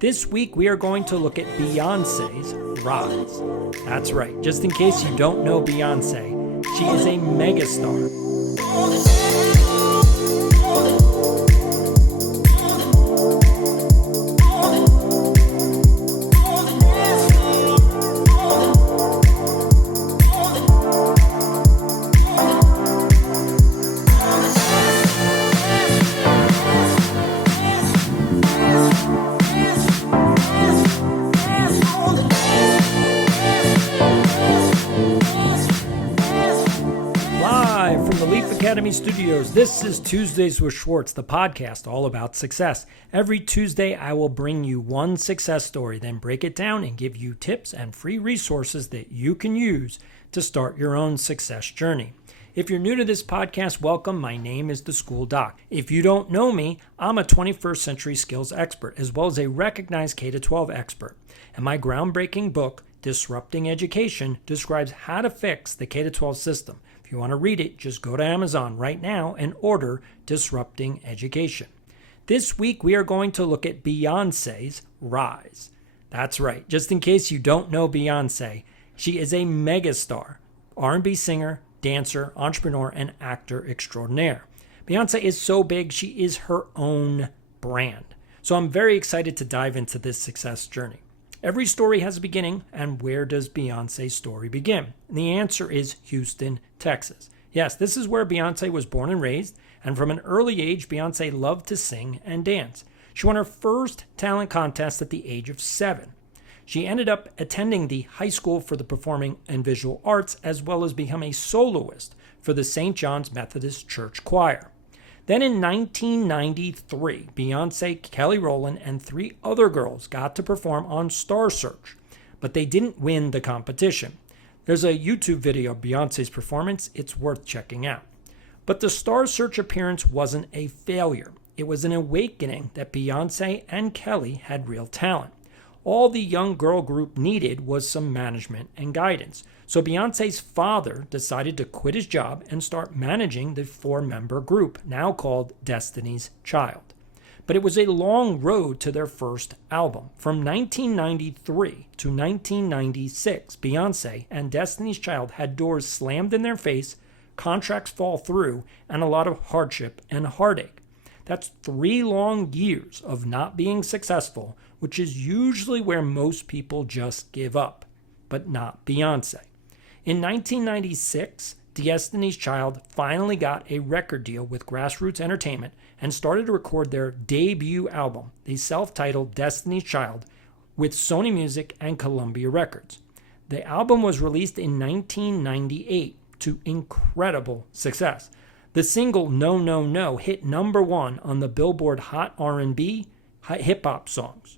This week we are going to look at Beyonce's rise. That's right, just in case you don't know Beyonce, she is a megastar. Academy Studios. This is Tuesdays with Schwartz, the podcast all about success. Every Tuesday, I will bring you one success story, then break it down and give you tips and free resources that you can use to start your own success journey. If you're new to this podcast, welcome. My name is The School Doc. If you don't know me, I'm a 21st century skills expert, as well as a recognized K-12 expert. And my groundbreaking book, Disrupting Education, describes how to fix the K-12 system. If you want to read it, just go to Amazon right now and order Disrupting Education. This week, we are going to look at Beyonce's rise. That's right. Just in case you don't know Beyonce, she is a megastar, R&B singer, dancer, entrepreneur, and actor extraordinaire. Beyonce is so big, she is her own brand. So I'm very excited to dive into this success journey. Every story has a beginning, and where does Beyonce's story begin? And the answer is Houston, Texas. Yes, this is where Beyonce was born and raised, and from an early age, Beyonce loved to sing and dance. She won her first talent contest at the age of 7. She ended up attending the High School for the Performing and Visual Arts, as well as become a soloist for the St. John's Methodist Church Choir. Then in 1993, Beyonce, Kelly Rowland, and 3 other girls got to perform on Star Search, but they didn't win the competition. There's a YouTube video of Beyonce's performance. It's worth checking out. But the Star Search appearance wasn't a failure. It was an awakening that Beyonce and Kelly had real talent. All the young girl group needed was some management and guidance. So Beyonce's father decided to quit his job and start managing the 4-member group, now called Destiny's Child. But it was a long road to their first album. From 1993 to 1996, Beyonce and Destiny's Child had doors slammed in their face, contracts fall through, and a lot of hardship and heartache. That's 3 long years of not being successful, which is usually where most people just give up, but not Beyonce. In 1996, Destiny's Child finally got a record deal with Grassroots Entertainment and started to record their debut album, the self-titled Destiny's Child, with Sony Music and Columbia Records. The album was released in 1998 to incredible success. The single No No No hit number 1 on the Billboard Hot R&B hip-hop songs.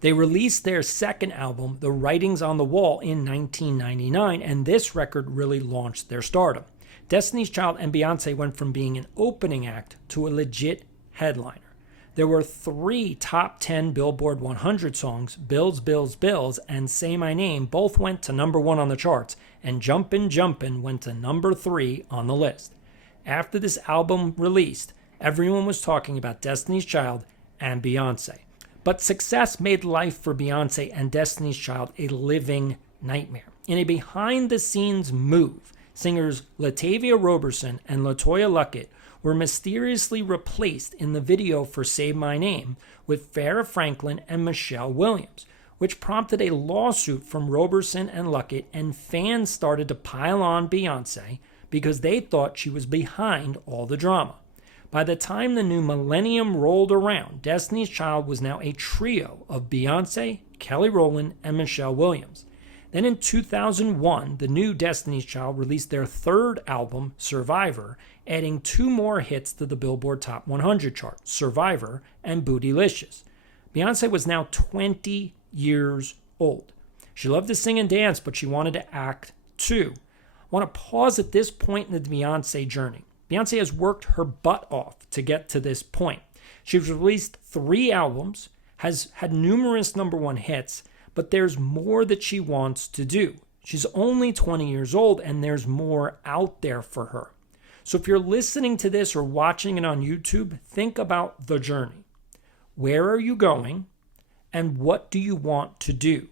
They released their second album, The Writings on the Wall, in 1999, and this record really launched their stardom. Destiny's Child and Beyonce went from being an opening act to a legit headliner. There were 3 top 10 Billboard 100 songs, Bills, Bills, Bills, and Say My Name, both went to number 1 on the charts, and Jumpin' Jumpin' went to number 3 on the list. After this album released, everyone was talking about Destiny's Child and Beyonce. But success made life for Beyonce and Destiny's Child a living nightmare. In a behind-the-scenes move, singers Latavia Roberson and LaToya Luckett were mysteriously replaced in the video for Say My Name with Farrah Franklin and Michelle Williams, which prompted a lawsuit from Roberson and Luckett, and fans started to pile on Beyonce because they thought she was behind all the drama. By the time the new millennium rolled around, Destiny's Child was now a trio of Beyonce, Kelly Rowland, and Michelle Williams. Then in 2001, the new Destiny's Child released their 3rd album, Survivor, adding 2 more hits to the Billboard Top 100 chart, Survivor and Bootylicious. Beyonce was now 20 years old. She loved to sing and dance, but she wanted to act too. I want to pause at this point in the Beyonce journey. Beyonce has worked her butt off to get to this point. She's released 3 albums, has had numerous number 1 hits, but there's more that she wants to do. She's only 20 years old, and there's more out there for her. So if you're listening to this or watching it on YouTube, think about the journey. Where are you going? And what do you want to do?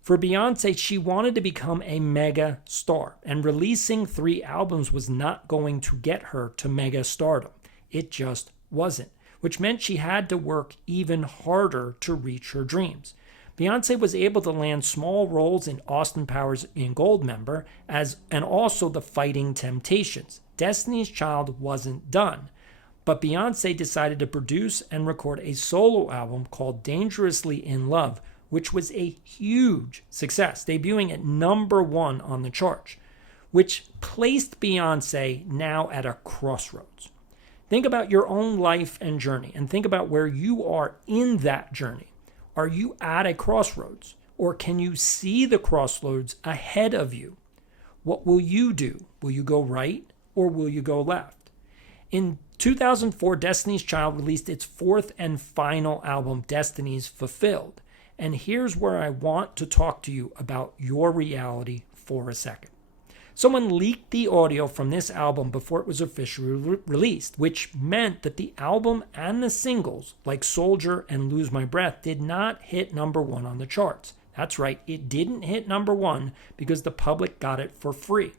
For Beyonce, she wanted to become a mega star, and releasing 3 albums was not going to get her to mega stardom. It just wasn't, which meant she had to work even harder to reach her dreams. Beyonce was able to land small roles in Austin Powers in Goldmember and also The Fighting Temptations. Destiny's Child wasn't done, but Beyonce decided to produce and record a solo album called Dangerously in Love, which was a huge success, debuting at #1 on the charts, which placed Beyonce now at a crossroads. Think about your own life and journey, and think about where you are in that journey. Are you at a crossroads, or can you see the crossroads ahead of you? What will you do? Will you go right, or will you go left? In 2004, Destiny's Child released its 4th and final album, Destiny's Fulfilled. And here's where I want to talk to you about your reality for a second. Someone leaked the audio from this album before it was officially released, which meant that the album and the singles, like Soldier and Lose My Breath, did not hit #1 on the charts. That's right, it didn't hit #1 because the public got it for free,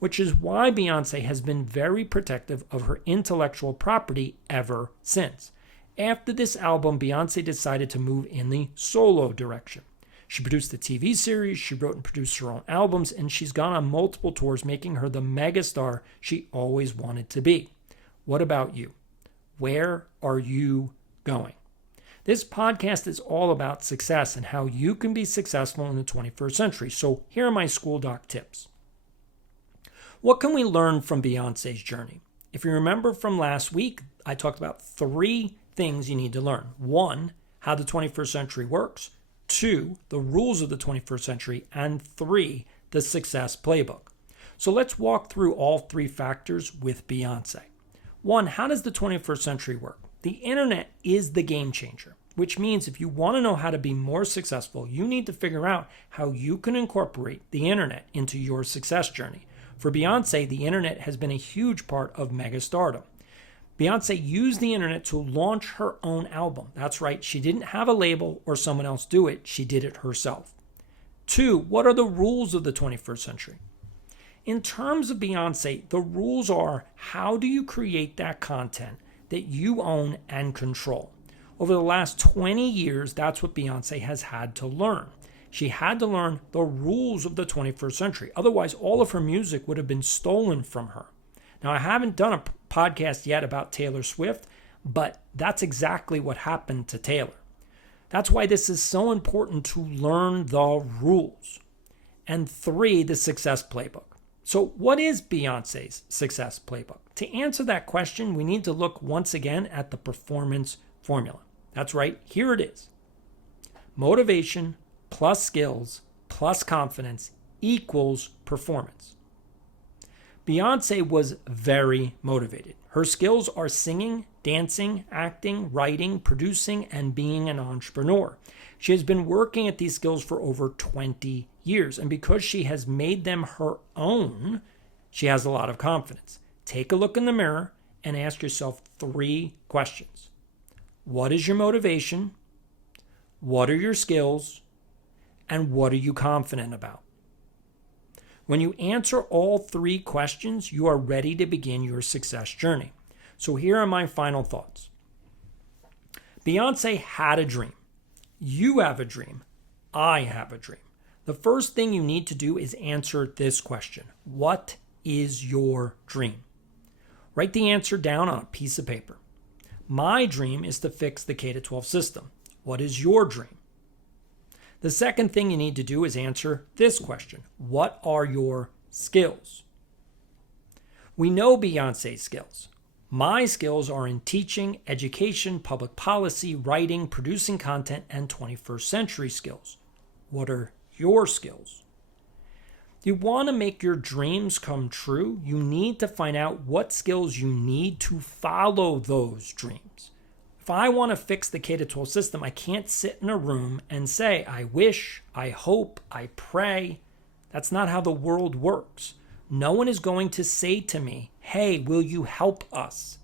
which is why Beyonce has been very protective of her intellectual property ever since. After this album, Beyonce decided to move in the solo direction. She produced a TV series, she wrote and produced her own albums, and she's gone on multiple tours, making her the megastar she always wanted to be. What about you? Where are you going? This podcast is all about success and how you can be successful in the 21st century. So here are my school doc tips. What can we learn from Beyonce's journey? If you remember from last week, I talked about 3 things you need to learn. 1, how the 21st century works. 2, the rules of the 21st century. And 3, the success playbook. So let's walk through all 3 factors with Beyonce. 1, how does the 21st century work? The internet is the game changer, which means if you want to know how to be more successful, you need to figure out how you can incorporate the internet into your success journey. For Beyonce, the internet has been a huge part of megastardom. Beyonce used the internet to launch her own album. That's right, she didn't have a label or someone else do it, she did it herself. 2, what are the rules of the 21st century? In terms of Beyonce, the rules are, how do you create that content that you own and control? Over the last 20 years, that's what Beyonce has had to learn. She had to learn the rules of the 21st century. Otherwise, all of her music would have been stolen from her. Now, I haven't done a podcast yet about Taylor Swift, but that's exactly what happened to Taylor. That's why this is so important to learn the rules. And 3, the success playbook. So what is Beyonce's success playbook? To answer that question, we need to look once again at the performance formula. That's right, here it is. Motivation plus skills plus confidence equals performance. Beyonce was very motivated. Her skills are singing, dancing, acting, writing, producing, and being an entrepreneur. She has been working at these skills for over 20 years, and because she has made them her own, she has a lot of confidence. Take a look in the mirror and ask yourself 3 questions. What is your motivation? What are your skills? And what are you confident about? When you answer all 3 questions, you are ready to begin your success journey. So here are my final thoughts. Beyonce had a dream. You have a dream. I have a dream. The first thing you need to do is answer this question. What is your dream? Write the answer down on a piece of paper. My dream is to fix the K-12 system. What is your dream? The second thing you need to do is answer this question. What are your skills? We know Beyonce's skills. My skills are in teaching, education, public policy, writing, producing content, and 21st century skills. What are your skills? If you want to make your dreams come true, you need to find out what skills you need to follow those dreams. If I want to fix the K-12 system, I can't sit in a room and say, I wish, I hope, I pray. That's not how the world works. No one is going to say to me, hey, will you help us?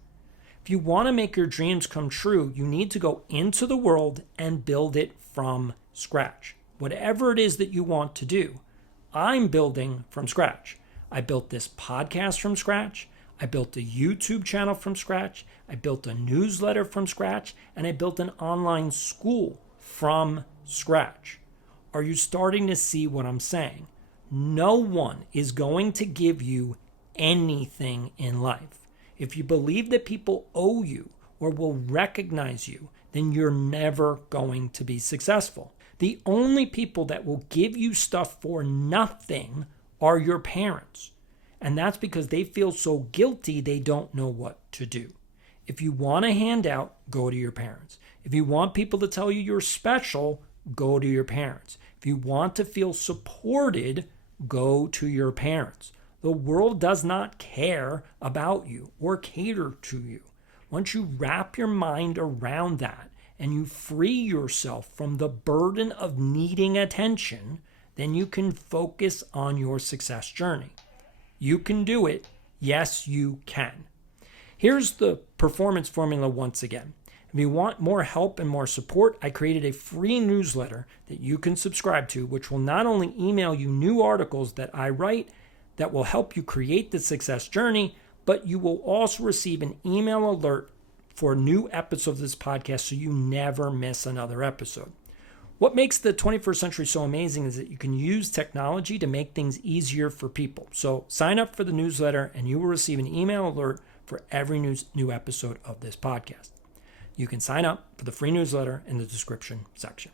If If you want to make your dreams come true, you need to go into the world and build it from scratch. Whatever it is that you want to do, I'm building from scratch. I built this podcast from scratch. I built a YouTube channel from scratch. I built a newsletter from scratch. And I built an online school from scratch. Are you starting to see what I'm saying? No one is going to give you anything in life. If you believe that people owe you or will recognize you, then you're never going to be successful. The only people that will give you stuff for nothing are your parents. And that's because they feel so guilty they don't know what to do. If you want a handout, go to your parents. If you want people to tell you you're special, go to your parents. If you want to feel supported, go to your parents. The world does not care about you or cater to you. Once you wrap your mind around that and you free yourself from the burden of needing attention, then you can focus on your success journey. You can do it. Yes, you can. Here's the performance formula once again. If you want more help and more support, I created a free newsletter that you can subscribe to, which will not only email you new articles that I write that will help you create the success journey, but you will also receive an email alert for new episodes of this podcast so you never miss another episode. What makes the 21st century so amazing is that you can use technology to make things easier for people. So sign up for the newsletter and you will receive an email alert for every new episode of this podcast. You can sign up for the free newsletter in the description section.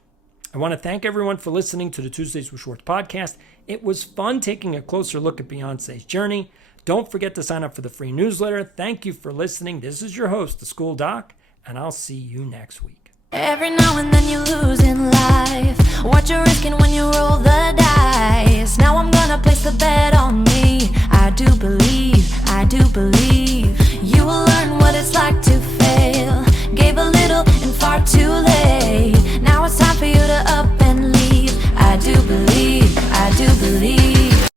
I want to thank everyone for listening to the Tuesdays with Schwartz podcast. It was fun taking a closer look at Beyonce's journey. Don't forget to sign up for the free newsletter. Thank you for listening. This is your host, the School Doc, and I'll see you next week. Every now and then you